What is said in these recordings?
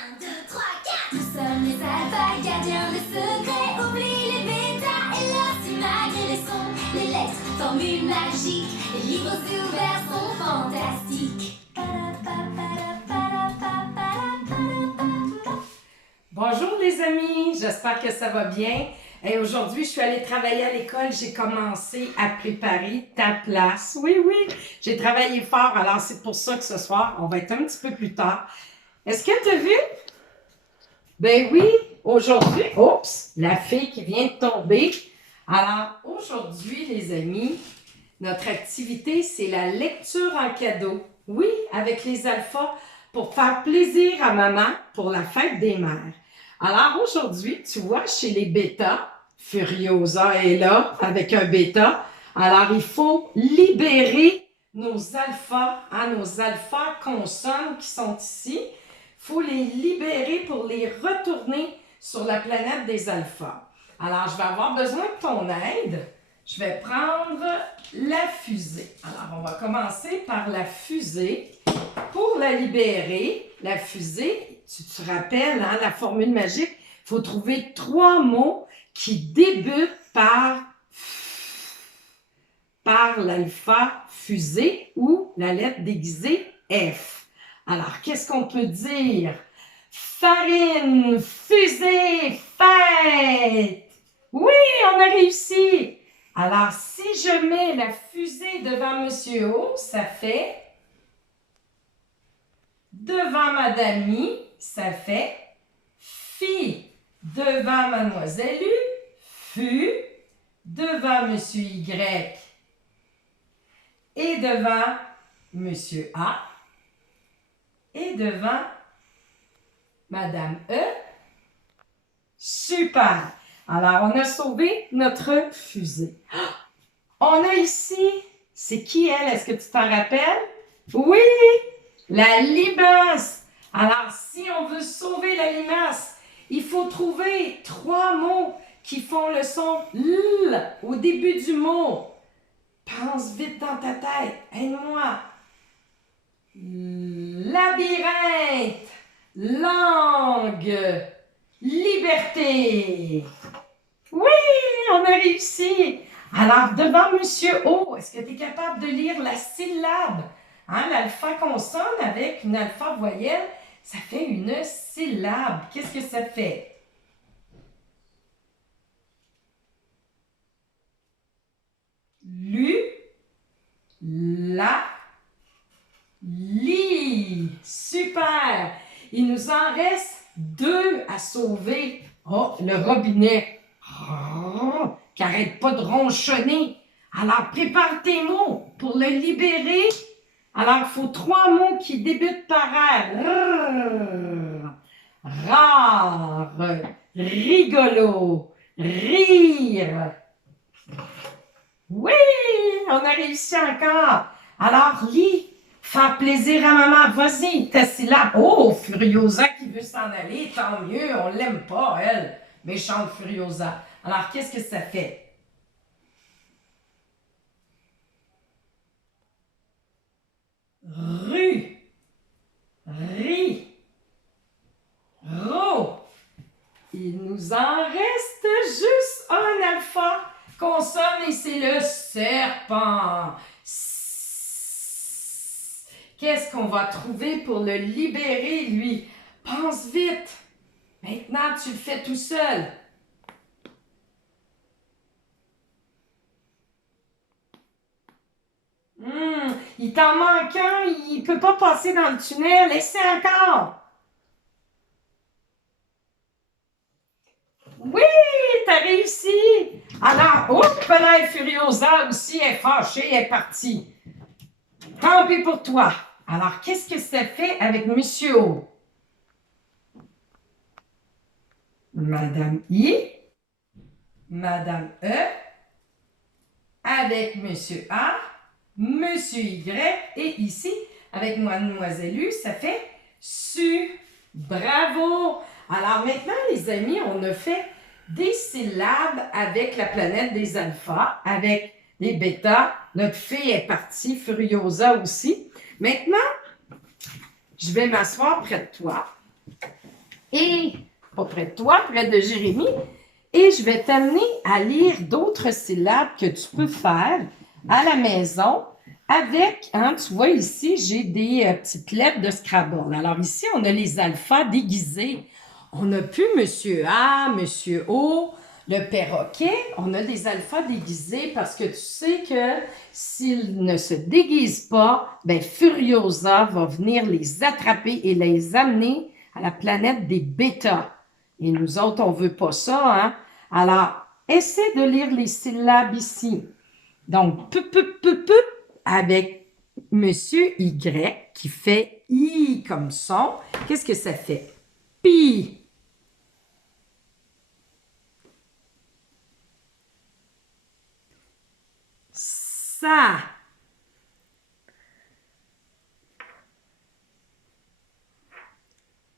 1, 2, 3, 4. Nous sommes les alphas, gardiens des secrets. Oublie les bêtas et leurs malgré les sons, les lettres, formules magiques. Les livres ouverts sont fantastiques. Bonjour les amis, j'espère que ça va bien. Et aujourd'hui, je suis allée travailler à l'école. J'ai commencé à préparer ta place. Oui, j'ai travaillé fort. Alors, c'est pour ça que ce soir, on va être un petit peu plus tard. Est-ce que tu as vu? Ben oui, aujourd'hui, oups, la fille qui vient de tomber. Alors, aujourd'hui, les amis, notre activité, c'est la lecture en cadeau. Oui, avec les alphas, pour faire plaisir à maman pour la fête des mères. Alors aujourd'hui, tu vois, chez les bêtas, Furiosa est là avec un bêta. Alors, il faut libérer nos alphas, nos alphas consonnes qui sont ici. Il faut les libérer pour les retourner sur la planète des alphas. Alors, je vais avoir besoin de ton aide. Je vais prendre la fusée. Alors, on va commencer par la fusée. Pour la libérer, la fusée, tu te rappelles, hein, la formule magique, il faut trouver 3 mots qui débutent par l'alpha fusée ou la lettre déguisée F. Alors, qu'est-ce qu'on peut dire? Farine, fusée, fête! Oui, on a réussi! Alors, si je mets la fusée devant Monsieur O, ça fait... Devant Madame I, ça fait fi. Devant Mademoiselle U, fu. Devant Monsieur Y et devant Monsieur A et devant Madame E. Super! Alors, on a sauvé notre fusée. On a ici, c'est qui elle? Est-ce que tu t'en rappelles? Oui! La limace. Alors, si on veut sauver la limace, il faut trouver 3 mots qui font le son L au début du mot. Pense vite dans ta tête. Aide-moi. Labyrinthe. Langue. Liberté. Oui, on a réussi. Alors, devant Monsieur O, est-ce que tu es capable de lire la syllabe? Hein, l'alpha consonne avec une alpha voyelle, ça fait une syllabe. Qu'est-ce que ça fait? Lu, la, li. Super! Il nous en reste 2 à sauver. Oh, le robinet. Oh, qui n'arrête pas de ronchonner. Alors, prépare tes mots pour le libérer. Alors, il faut 3 mots qui débutent par R. Rare, rigolo, rire. Oui, on a réussi encore. Alors, lis, faire plaisir à maman. Vas-y, ta syllabe. Oh, Furiosa qui veut s'en aller, tant mieux, on l'aime pas, elle. Méchante Furiosa. Alors, qu'est-ce que ça fait? Rue, ri, ro. Il nous en reste juste un alpha consonne et c'est le serpent. Qu'est-ce qu'on va trouver pour le libérer, lui? Pense vite. Maintenant, tu le fais tout seul. Il t'en manque un, il ne peut pas passer dans le tunnel. Essaie encore. Oui, t'as réussi. Alors, oh, peut-être Furiosa aussi est fâchée, est partie. Tant pis pour toi. Alors, qu'est-ce que ça fait avec Monsieur O? Madame I, Madame E, avec Monsieur A, Monsieur Y, et ici, avec Mademoiselle U, ça fait su. Bravo! Alors maintenant, les amis, on a fait des syllabes avec la planète des alphas, avec les bêtas. Notre fille est partie, Furiosa aussi. Maintenant, je vais m'asseoir près de toi. et pas près de toi, près de Jérémie. Et je vais t'amener à lire d'autres syllabes que tu peux faire à la maison avec, hein, tu vois ici, j'ai des petites lettres de Scrabble. Alors ici, on a les alphas déguisés. On n'a plus Monsieur A, Monsieur O, le perroquet. On a des alphas déguisés parce que tu sais que s'ils ne se déguisent pas, ben Furiosa va venir les attraper et les amener à la planète des bêtas. Et nous autres, on veut pas ça, hein? Alors, essaie de lire les syllabes ici. Donc, avec Monsieur Y qui fait I comme son. Qu'est-ce que ça fait? Pi. Ça.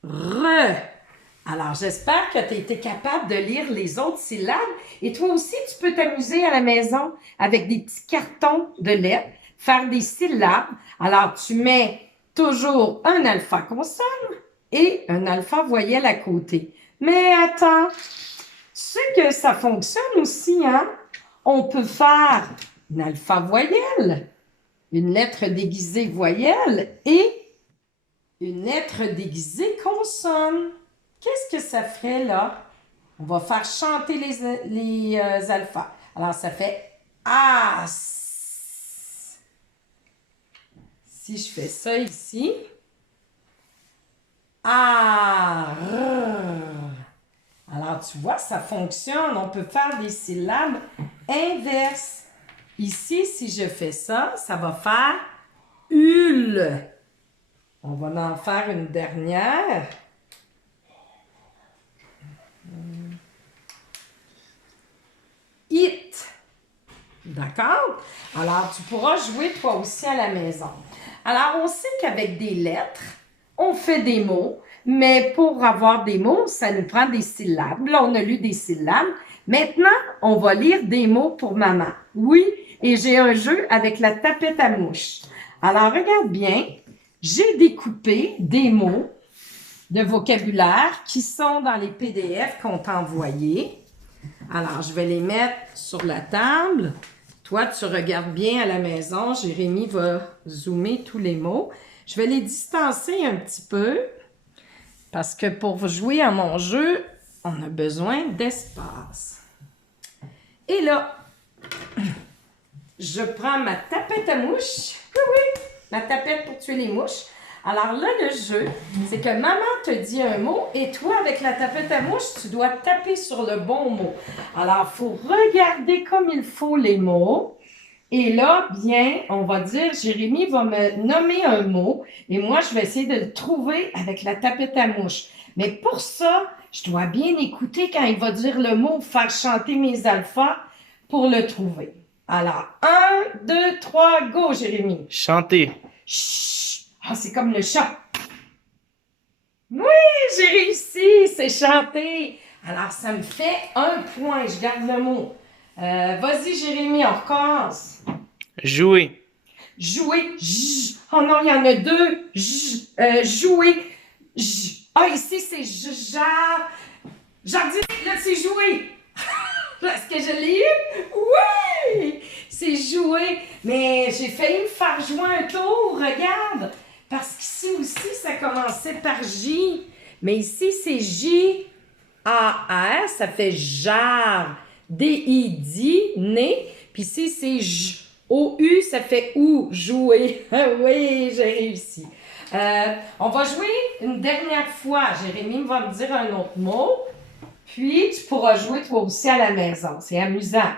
Re. Alors, j'espère que tu as été capable de lire les autres syllabes. Et toi aussi, tu peux t'amuser à la maison avec des petits cartons de lettres, faire des syllabes. Alors, tu mets toujours un alpha consonne et un alpha voyelle à côté. Mais attends, tu sais que ça fonctionne aussi, hein? On peut faire une alpha voyelle, une lettre déguisée voyelle et une lettre déguisée consonne. Qu'est-ce que ça ferait là? On va faire chanter les alphas. Alors, ça fait as. Si je fais ça ici, ar. Alors, tu vois, ça fonctionne. On peut faire des syllabes inverses. Ici, si je fais ça, ça va faire ul. On va en faire une dernière. It. D'accord? Alors, tu pourras jouer toi aussi à la maison. Alors, on sait qu'avec des lettres, on fait des mots, mais pour avoir des mots, ça nous prend des syllabes. Là, on a lu des syllabes. Maintenant, on va lire des mots pour maman. Oui, et j'ai un jeu avec la tapette à mouche. Alors, regarde bien, j'ai découpé des mots de vocabulaire qui sont dans les PDF qu'on t'a envoyés. Alors, je vais les mettre sur la table. Toi, tu regardes bien à la maison. Jérémie va zoomer tous les mots. Je vais les distancer un petit peu parce que pour jouer à mon jeu, on a besoin d'espace. Et là, je prends ma tapette à mouches. Oui, oui, ma tapette pour tuer les mouches. Alors là, le jeu, c'est que maman te dit un mot et toi, avec la tapette à mouche, tu dois taper sur le bon mot. Alors, il faut regarder comme il faut les mots. Et là, bien, on va dire, Jérémie va me nommer un mot et moi, je vais essayer de le trouver avec la tapette à mouche. Mais pour ça, je dois bien écouter quand il va dire le mot, faire chanter mes alphas pour le trouver. Alors, 1, 2, 3, go, Jérémie. Chanter. Chut! Ah, c'est comme le chat. Oui, j'ai réussi, c'est chanter. Alors, ça me fait 1 point, je garde le mot. Vas-y, Jérémie, on recommence. Jouer. Jouer. Oh non, il y en a 2. Jouer. Ah, ici, c'est jar. Jardin, là, c'est jouer. Est-ce que je l'ai eu? Oui! C'est jouer. Mais j'ai failli me faire jouer un tour, regarde. Parce qu'ici aussi, ça commençait par J. Mais ici, c'est J-A-R, ça fait jar. D-I-D, né. Puis ici, c'est J. O-U, ça fait ou, jouer. Oui, j'ai réussi. On va jouer une dernière fois. Jérémie va me dire un autre mot. Puis, tu pourras jouer toi aussi à la maison. C'est amusant.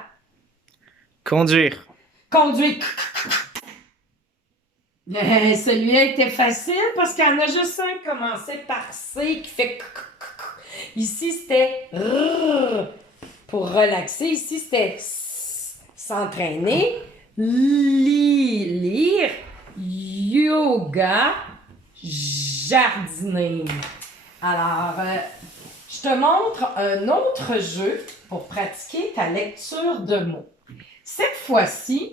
Conduire. Conduire. Celui-là était facile parce qu'il y en a juste un qui commençait par C qui fait. Ici, c'était pour relaxer. Ici, c'était s'entraîner. Lire. Yoga. Jardiner. Alors, je te montre un autre jeu pour pratiquer ta lecture de mots. Cette fois-ci,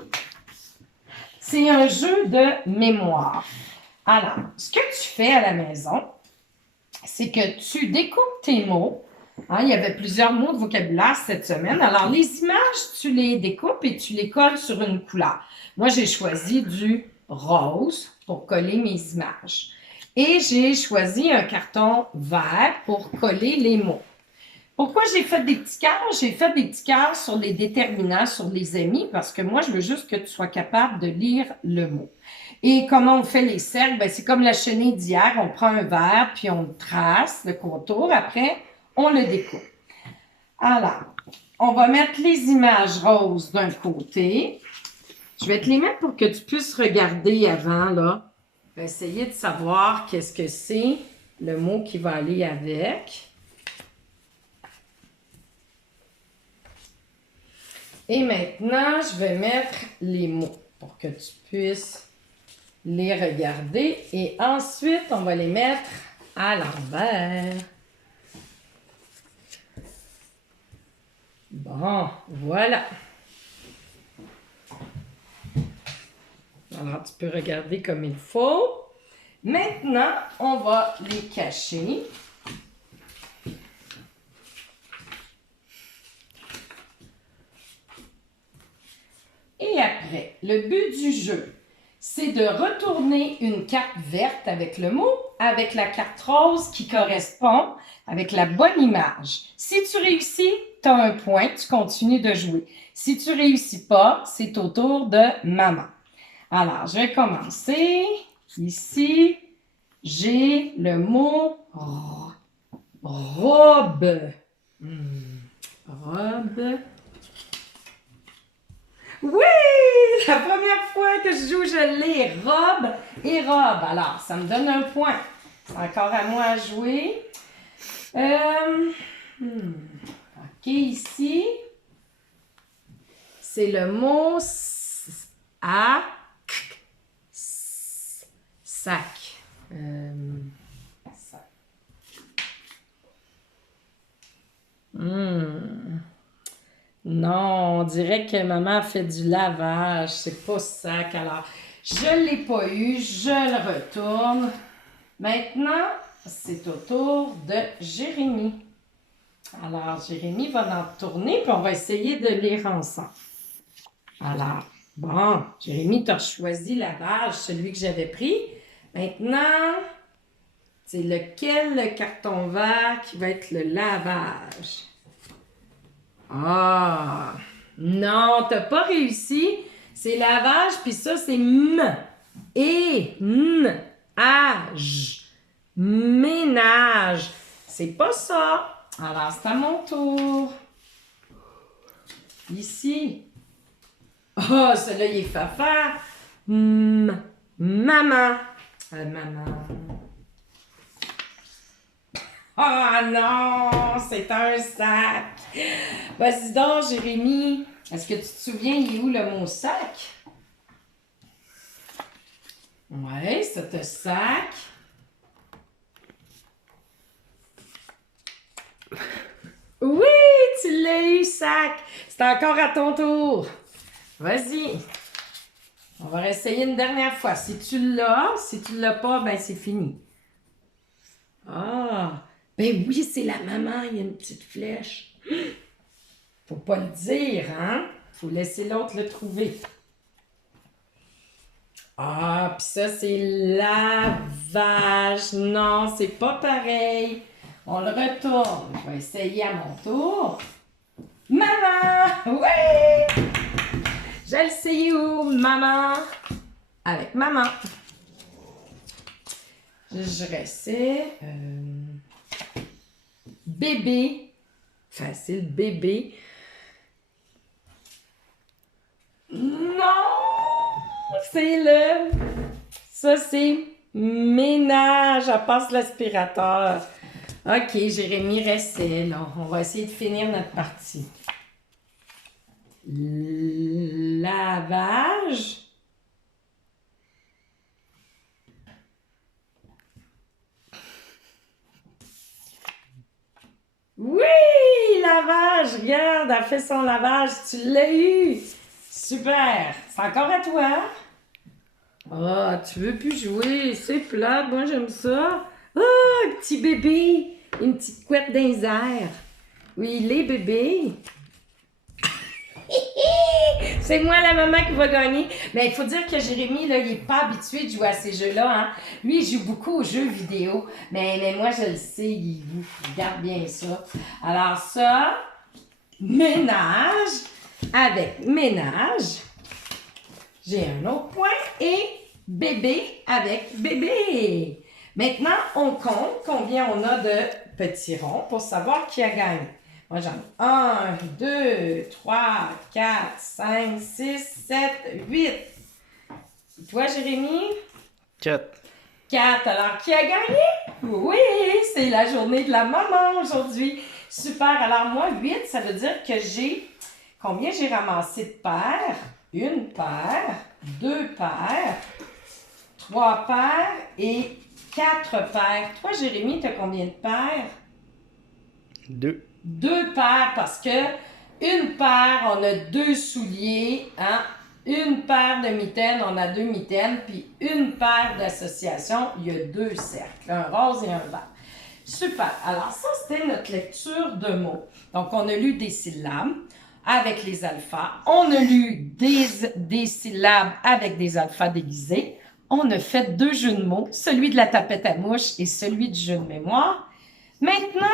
c'est un jeu de mémoire. Alors, ce que tu fais à la maison, c'est que tu découpes tes mots. Hein, il y avait plusieurs mots de vocabulaire cette semaine. Alors, les images, tu les découpes et tu les colles sur une couleur. Moi, j'ai choisi du rose pour coller mes images. Et j'ai choisi un carton vert pour coller les mots. Pourquoi j'ai fait des petits cœurs? J'ai fait des petits cœurs sur les déterminants, sur les amis, parce que moi, je veux juste que tu sois capable de lire le mot. Et comment on fait les cercles? Ben, c'est comme la chenille d'hier. On prend un verre, puis on trace le contour. Après, on le découpe. Alors, on va mettre les images roses d'un côté. Je vais te les mettre pour que tu puisses regarder avant, là. Je vais essayer de savoir qu'est-ce que c'est le mot qui va aller avec. Et maintenant, je vais mettre les mots pour que tu puisses les regarder. Et ensuite, on va les mettre à l'envers. Bon, voilà. Alors, tu peux regarder comme il faut. Maintenant, on va les cacher. Et après, le but du jeu, c'est de retourner une carte verte avec le mot, avec la carte rose qui correspond avec la bonne image. Si tu réussis, tu as un point, tu continues de jouer. Si tu ne réussis pas, c'est au tour de maman. Alors, je vais commencer. Ici, j'ai le mot robe. Robe. Oui! La première fois que je joue, je l'ai. Robe et robe. Alors, ça me donne un point. C'est encore à moi à jouer. OK, ici, c'est le mot sac. Sac. Non, on dirait que maman a fait du lavage. C'est pas sac. Alors, je ne l'ai pas eu. Je le retourne. Maintenant, c'est au tour de Jérémy. Alors, Jérémy va en tourner, puis on va essayer de lire ensemble. Alors, bon, Jérémy, tu as choisi lavage, celui que j'avais pris. Maintenant, c'est lequel le carton vert qui va être le lavage? Ah! Non, t'as pas réussi. C'est lavage, puis ça, c'est m. Et, n, age. Ménage. C'est pas ça. Alors, c'est à mon tour. Ici. Oh, celui-là, il est fafa. Maman. Maman. Oh non, c'est un sac. Vas-y donc, Jérémy. Est-ce que tu te souviens, il est où le mot sac? Oui, c'est un sac. Oui, tu l'as eu, sac. C'est encore à ton tour. Vas-y. On va réessayer une dernière fois. Si tu l'as, si tu l'as pas, ben c'est fini. Ah, ben oui, c'est la maman, il y a une petite flèche. Faut pas le dire, hein? Faut laisser l'autre le trouver. Ah, puis ça, c'est lavage. Non, c'est pas pareil. On le retourne. Je vais essayer à mon tour. Maman! Oui! Je le sais où, maman? Avec maman. Je réessaie. Bébé. Facile, bébé. Non! C'est le... Ça, c'est ménage. Elle passe l'aspirateur. OK, Jérémy, réessaie, là. On va essayer de finir notre partie. Lavage. Oui, lavage. Regarde, elle fait son lavage. Tu l'as eu. Super. C'est encore à toi. Ah, tu veux plus jouer. C'est plat. Moi, j'aime ça. Ah, un petit bébé, une petite couette dans les airs. Oui, les bébés. C'est moi la maman qui va gagner. Mais il faut dire que Jérémy, là, il n'est pas habitué de jouer à ces jeux-là. Hein? Lui, il joue beaucoup aux jeux vidéo. Mais moi, je le sais, il regarde bien ça. Alors ça, ménage avec ménage. J'ai un autre point et bébé avec bébé. Maintenant, on compte combien on a de petits ronds pour savoir qui a gagné. Moi, j'en ai 1, 2, 3, 4, 5, 6, 7, 8. Et toi, Jérémy? 4. 4. Alors, qui a gagné? Oui, c'est la journée de la maman aujourd'hui. Super. Alors, moi, 8, ça veut dire que j'ai... Combien j'ai ramassé de paires? Une paire, 2 paires, 3 paires et 4 paires. Toi, Jérémy, tu as combien de paires? 2. 2 paires parce que une paire, on a 2 souliers, hein? Une paire de mitaines, on a 2 mitaines, puis une paire d'associations, il y a 2 cercles, un rose et un vert. Super. Alors ça, c'était notre lecture de mots. Donc, on a lu des syllabes avec les alphas. On a lu des syllabes avec des alphas déguisés. On a fait 2 jeux de mots, celui de la tapette à mouche et celui du jeu de mémoire. Maintenant,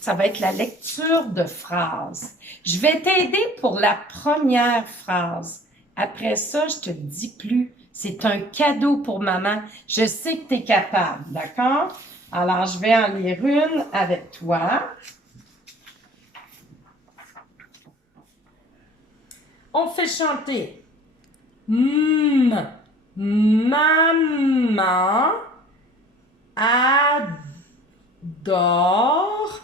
ça va être la lecture de phrases. Je vais t'aider pour la première phrase. Après ça, je te le dis plus. C'est un cadeau pour maman. Je sais que tu es capable, d'accord? Alors, je vais en lire une avec toi. On fait chanter. Maman adore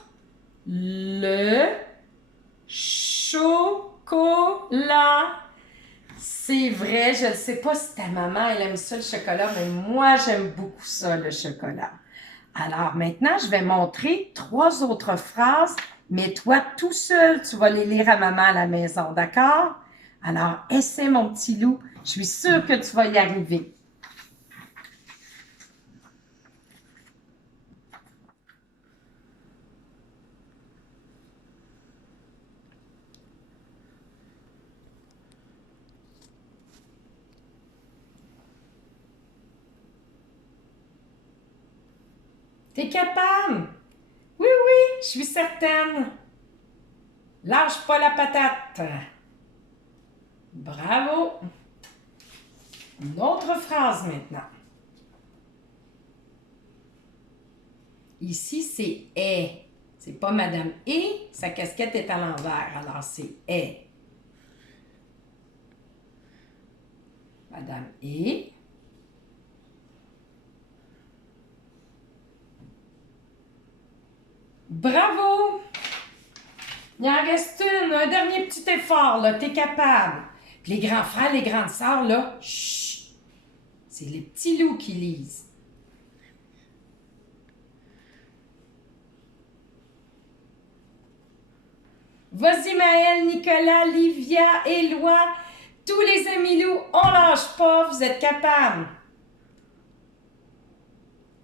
le chocolat. C'est vrai, je ne sais pas si ta maman elle aime ça le chocolat, mais moi j'aime beaucoup ça le chocolat. Alors maintenant, je vais montrer 3 autres phrases, mais toi tout seul, tu vas les lire à maman à la maison, d'accord? Alors, essaie mon petit loup, je suis sûre que tu vas y arriver. T'es capable? Oui, oui, je suis certaine. Lâche pas la patate. Bravo. Une autre phrase maintenant. Ici, c'est « est ». C'est pas « Madame et », sa casquette est à l'envers. Alors, c'est « est ». Madame et. Bravo! Il en reste une, un dernier petit effort, là, t'es capable. Puis les grands frères, les grandes sœurs, là, chut! C'est les petits loups qui lisent. Vas-y, Maëlle, Nicolas, Livia, Éloi, tous les amis loups, on lâche pas, vous êtes capables.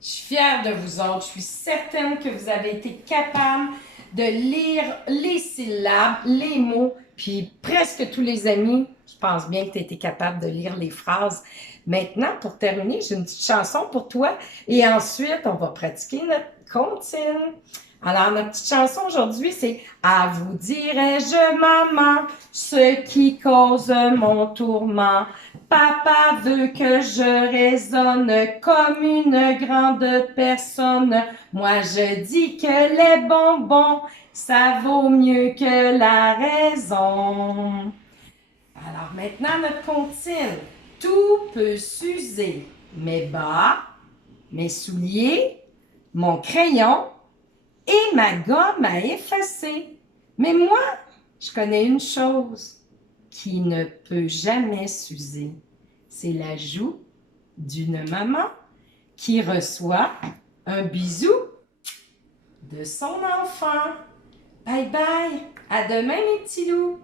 Je suis fière de vous autres. Je suis certaine que vous avez été capables de lire les syllabes, les mots, puis presque tous les amis, je pense bien que tu as été capable de lire les phrases. Maintenant, pour terminer, j'ai une petite chanson pour toi et ensuite, on va pratiquer notre comptine. Alors, notre petite chanson aujourd'hui, c'est « À vous dirai-je, maman, ce qui cause mon tourment. Papa veut que je raisonne comme une grande personne. Moi, je dis que les bonbons, ça vaut mieux que la raison. » Alors, maintenant, notre comptine. Tout peut s'user. Mes bas, mes souliers, mon crayon, et ma gomme à effacer. Mais moi, je connais une chose qui ne peut jamais s'user. C'est la joue d'une maman qui reçoit un bisou de son enfant. Bye bye, à demain mes petits loups.